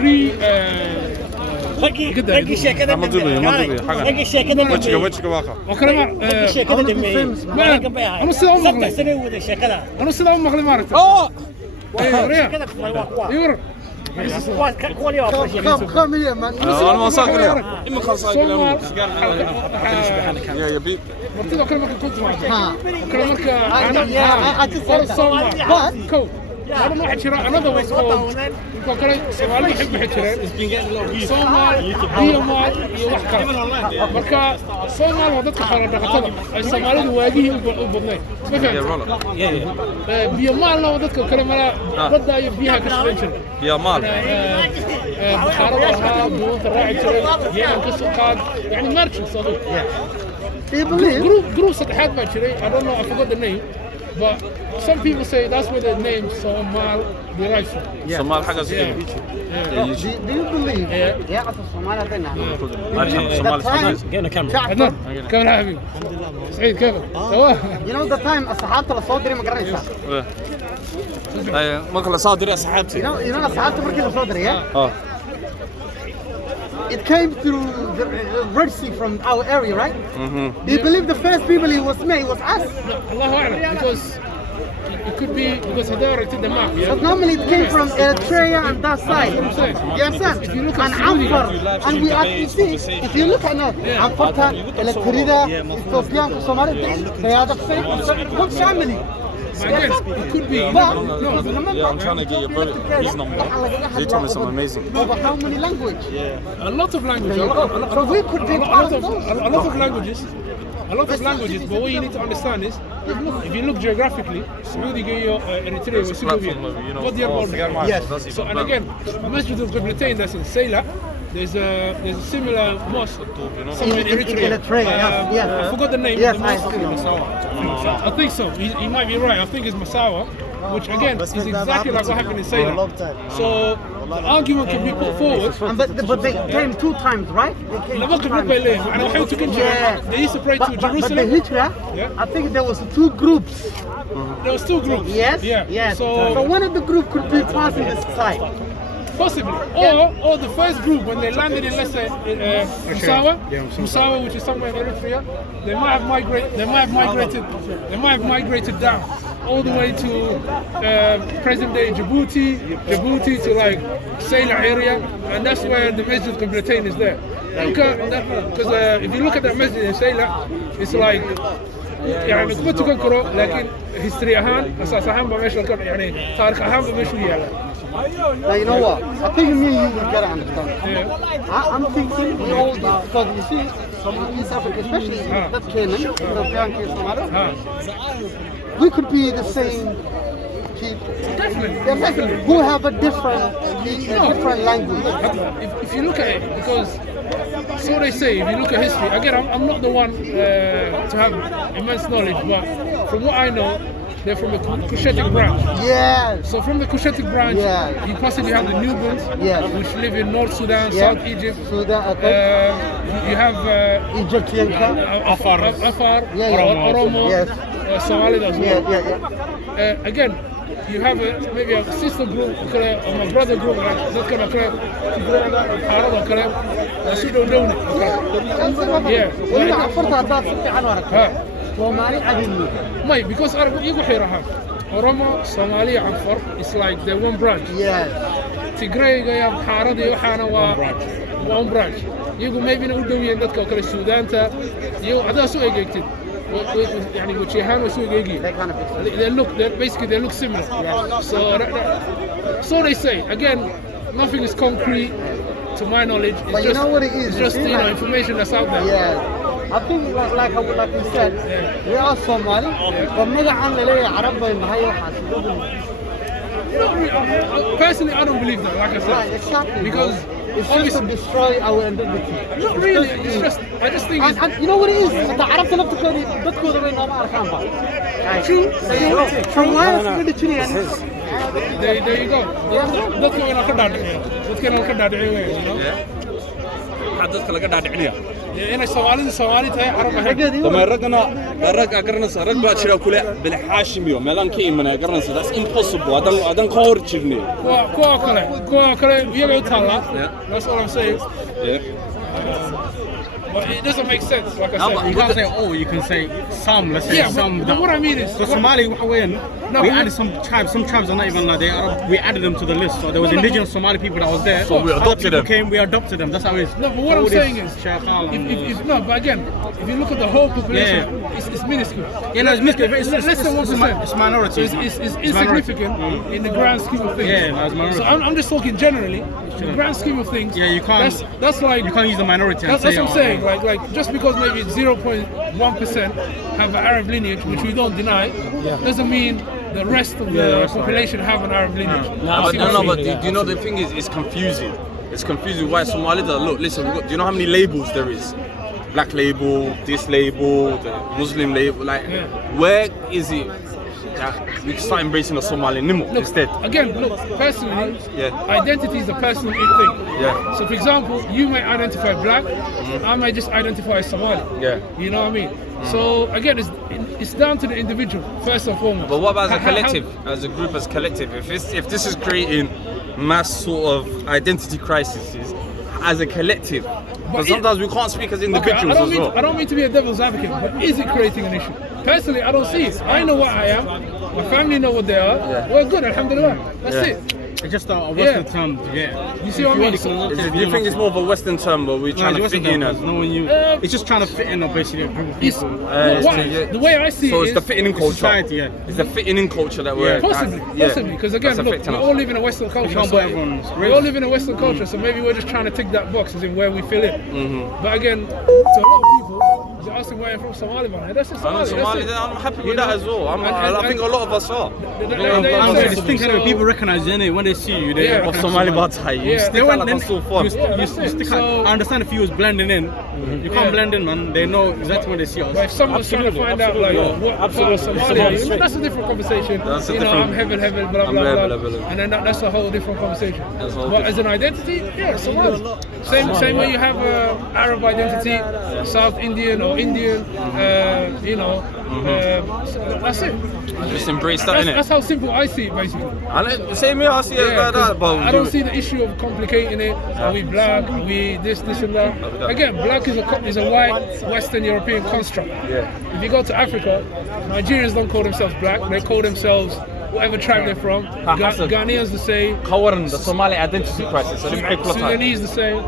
رقي الشيء كذا ما تبي رقي الشيء كذا وجهك واقع وكلام رقي الشيء كذا أنا سلام سبت مغلي سنة وده الشيء كذا أنا سلام مغلي مارك كذا في الواقع يور كولي واقع انا ما ساكن اما خلاص ساكن يا يبي مرتضى كلامك كنت معك كلامك أنا الصومال كو أنا ما حد شراء أنا ضوء كوكري سوالي يحب حجرين صومال هي مال يوحكر مركا صومال ودتك حرة دقتها الصومالي واجيه وبضني بيا مال لو ودتك كلام لا ضد يبيها كسبنشر يا مال بحارة بوت الراعي كرين يعني كسوقات يعني ماركت صدق group صدحات ما شري I don't know I forgot the name but some people say that's where the name Somal derives from. Somal حاجة زي Do you believe? يا أخي الصومال هذينا. عدنان كيف حبيبي؟ سعيد كيف؟ تمام. You know the time الصحابة الصودري ما قريتها. ايه ما كل صادري يا صاحبتي. You know الصحابة مركز الصودري يا. It came through the Red Sea from our area, right? Do you believe the first people he was us? الله أعلم because it could be because هذول to the map. But normally it came from Eritrea and that side. You understand? And Amphar, and we actually see if you look at now, Amphar, Eritrea, Ethiopian, Somali, they are the same one family. Again, it could be. But Yeah, I'm trying to get your brother his number. He told me something amazing. Over how many languages? A lot of languages. So we could be part of those. A lot of languages. A lot of languages, but what you need to understand is, if you look geographically, Saudi, Eritrea, was Ethiopia. What they are border. Yes. So, and again, Masjid al-Qiblatain that's in Sela, there's a similar mosque somewhere in Eritrea. Yes. I forgot the name. Yes, the mosque. I see. I think so. He might be right. I think it's Masawa, which again is exactly like what happened in Sela. So the argument can be put forward. But they came 2 times, right? They came 2 times. They used to pray to Jerusalem. But the Hijra, I think there was 2 groups. There was 2 groups. Yes. Yeah. Yes. So one of the group could be passing this side. possibly, or the first group when they landed in, let's say, Musawa, which is somewhere in Eritrea, they might have migrated down all the way to present-day Djibouti to like Sela area, and that's where the Masjid Qiblatain is there. Because if you look at that Masjid in Sela, it's like يعني كنت تذكره لكن history أهم أساس أهم بمشي يعني تاريخ أهم بمشي يلا. Now you know what? I think me and you will get it understand. I'm thinking we all because you see from East Africa, especially that Canaan, European Somalia, we could be the same people. Definitely. Who have a different language. If you look at it, because so they say, if you look at history, again, I'm not the one to have immense knowledge, but from what I know, they're from the Cushitic branch. Yeah. So from the Cushitic branch, you possibly have the Nubians, which live in North Sudan, South Egypt. Sudan, okay. You have Egyptian, Afar, Oromo, Somali as well. Again, you have maybe a sister group or a brother group that kind of because Oromo, Somali, Afar, it's like the one branch. Tigray, Haradi, one branch. You maybe not doing that because Sudan, you other so addicted. يعني وجهان وسوق يجي. They look similar. So they say. Again, nothing is concrete to my knowledge. It's just, you know what it is? It's just information that's out there. I think like we said, we are Somali, but maybe Arab personally, I don't believe that. Like I said, right, exactly. Because it's just to destroy our identity. Not really. It's just I just think. And you know what it is? أنت عرفت نفسك بتكون بين ما أركانها. True. From where is the tree? There you go. That's what we're not going to do. You know. حدث كلا قد عليها inay Soomaali tahay Arab ahayn لما رجعنا قررنا رجع بعد شراء كله بالحاشمية ملان كي من قررنا that's impossible هذا قهر تجني كوا كله يبغى يطلع that's all I'm saying but it doesn't make sense like I said You can't say all, you can say some, let's say some. But what I mean is So Somali, we added some tribes are not even like they are, we added them to the list. So there was indigenous Somali people that was there. So we adopted them. We adopted them, that's how it is. no but what I'm saying is if no but again if you look at the whole population it's minuscule No, it's minuscule. It's less than 1%. It's minority. So it's insignificant in the grand scheme of things. Yeah, no, it's minority. So I'm just talking generally, in the grand scheme of things. Yeah, you can't. That's like You can't use the minority. That's what I'm saying. Like just because maybe 0.1% have an Arab lineage, which we don't deny, doesn't mean the rest of the population have an Arab lineage. but do you know the thing is it's confusing. It's confusing why Somalis are look. Listen, do you know how many labels there is? Black label, this label, the Muslim label. Like, where is it that we start embracing the Somali instead? Again, look, personally, identity is a personal thing. Yeah. So, for example, you may identify black, I might just identify as Somali. Yeah. You know what I mean? So, again, it's down to the individual, first and foremost. But what about as a collective, as a group, as collective? If this is creating mass sort of identity crises as a collective, but sometimes we can't speak as individuals as well. I don't mean to be a devil's advocate, but is it creating an issue? Personally, I don't see it. I know what I am. My family know what they are. We're good, alhamdulillah. That's it. It's just a Western term, You see what I mean? Do you think it's more of a Western term, but we're trying to fit in? It's just trying to fit in, basically, a group of people. The way I see So it it's the fitting in culture. Society, It's the fitting in culture that we're Possibly, because again, That's look, we affecting us. all live in a Western culture. can't So put everyone's we all live in a Western culture, so maybe we're just trying to tick that box as in where we fit in. But again, to a lot of people, they're asking where I'm from, Somali, man. That's just I'm Somali. I'm happy with that as well. I think a lot of us are. It's things that people recognize you, innit? When they see you, they Of Somali Batai, you stick out like so fun. you stick out. I understand if you was blending in, you can't blend in, man. They know exactly when they see us. But if someone's trying to find out like what part of Somalia, that's a different conversation. That's a you know, different- I'm heaven, blah blah I'm blah, and then that's a whole different conversation. That's a whole But as an identity, Somali. Same way you have Arab identity, South Indian or Indian, that's it. Just embrace that, innit? That's how simple I see it, basically. Same here, I see it like that. But I don't see the issue of complicating it. Are we black? Are we this and that? Again, black is a white Western European construct. If you go to Africa, Nigerians don't call themselves black. They call themselves whatever tribe they're from. Ghanaians the same. Kawaran, the Somali identity crisis. Sudanese the same.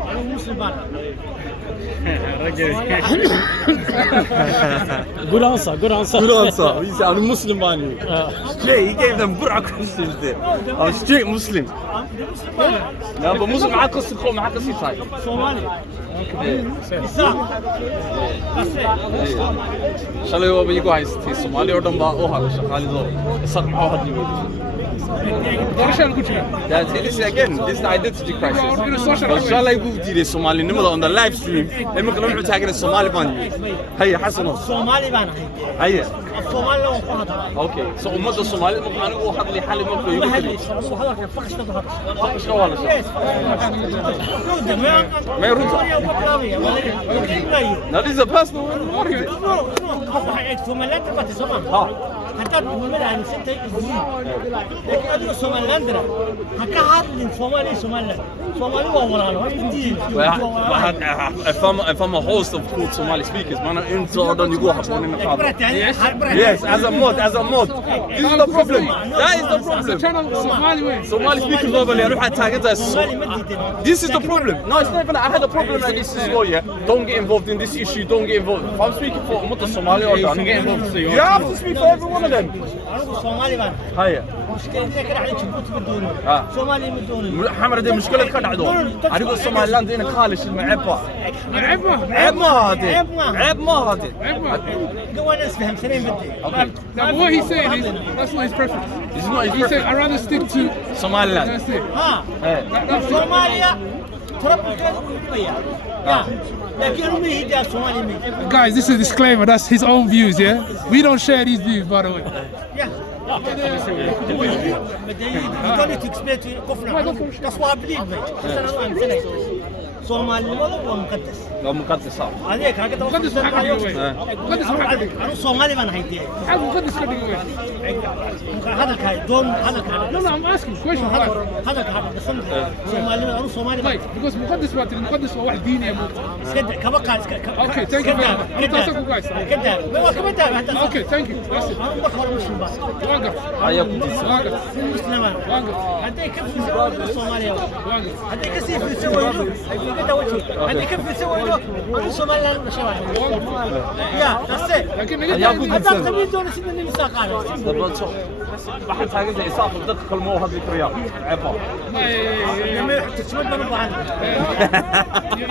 Good answer. Good answer. He said, I'm Muslim, man. Straight, he gave them good questions there. I'm straight Muslim. No, but Muslim, I can call me, I can see type. Somali. Shall we over you guys? Somali or Damba? Oh, it's not how hard you this is again, this is the identity crisis. But shall I move to the Somali on the live stream? I'm going to tag the Somali ban. Hey, Hassan. Somali ban. Hey. Somali لو Okay, so the Somali أنا واحد اللي حالي ممكن يقول شو هذا؟ ما يرد. Now this is a personal one. What is it? Somaliland تبغى تسمع. هتعرف من عن ستة يقولون. لكن هذول Somaliland هكذا من Somaliland. Somali وورانه. If I'm a host of cool Somali speakers, man, I'm in you go have one in the car. Yes, as a mod. This is the problem. That is the problem. Somali speakers over there, this is the problem. No, it's not even that. I had a problem like this as well, yeah. Don't get involved in this issue, don't get involved. If I'm speaking for Mutta Somali or Dan, get involved. You have to speak for every one of them. Hiya. Somali مدوني. حمر دي مشكلة كان عدو. أنا أقول Somaliland هنا خالش المعبة. عيب ما هذا. قوانا اسمهم سنين بدي. Now what he's saying is that's not his preference. It's not his He said preference. I'd rather stick to Somaliland. That's it. ها. Somalia تربوا كذا. لكن مي هي Somali مي. Guys, this is a disclaimer. That's his own views, yeah. We don't share these views, by the way. Yeah. بدي تكسبتي كفنا. كسوة بليد. Somali waa muqaddas. waa muqaddas ah Adiga kaaga daba مقدس fadhisan حق maayo. دقيقة مقدس حق دقيقة Anu Somali baan haydee. حق مقدس حق دقيقة Hadalka doon hadalka. No, I'm asking question Hadalka hadalka Somali anu Somali. طيب because مقدس ما تري مقدس هو واحد ديني يا مو Iskada kaba qaad iska. Okay, thank you very much. أنت أسألك كويس. Kada. Ma kaba daa hada. Okay, thank you. That's it. Anu ma khoro muslim baa. واقف ayaa ku diisa واقف Muslima. واقف Haday ka fiirso Soomaaliya. واقف Haday ka sii fiirso waydo. Ay ka waji. Haday ka fiirso waydo. Anu Somaliland ma shabaa. Ya, that's it. لكن ayaa ku Hadda diisa qabiil doona sidii nin saaqaan. dabaso waxaan taagan isaaq dadka kalmo hadli kariyaa ceebo Ma tishmad baan u baahan.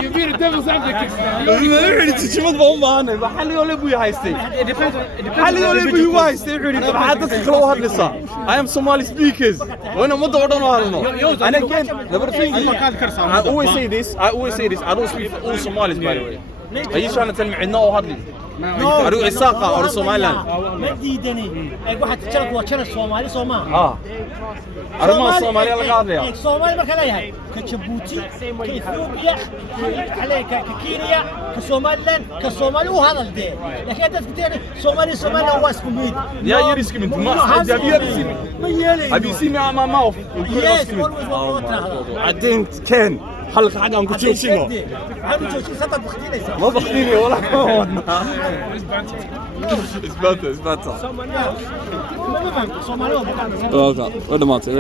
you mean the devil's advocate. wuxuu tijmad baa u baahanay waxa la yoolay buu haystay waxa la yoolay buu haystay wuxuu waxa dadka kala hadlaysaa I am Somali speakers wana ma doodan oo hadalno and again the thing is I always say this I don't speak for all Somalis by the way are you trying to tell me cidna oo hadli arigu isaaqa or Somaliland Ma diidani. Ay waxa tijalku waa jana Soomaali Soomaa. arrimaha Soomaaliya laga hadlaya Soomaali marka la yahay ka Djibouti ka Ethiopia عليك ككينيا كصوماليلاند كصومالي وهذا الدين لكن انت تقول صومالي هو اسكوميد يا يريسك من ما have you seen me on my mouth yes always I didn't can حلقة حاجة أنكو تشوشينو هذا جوشي سطر بختيني ما بختيني ولا كون it's better ما فهمت صومالي ولا ماتي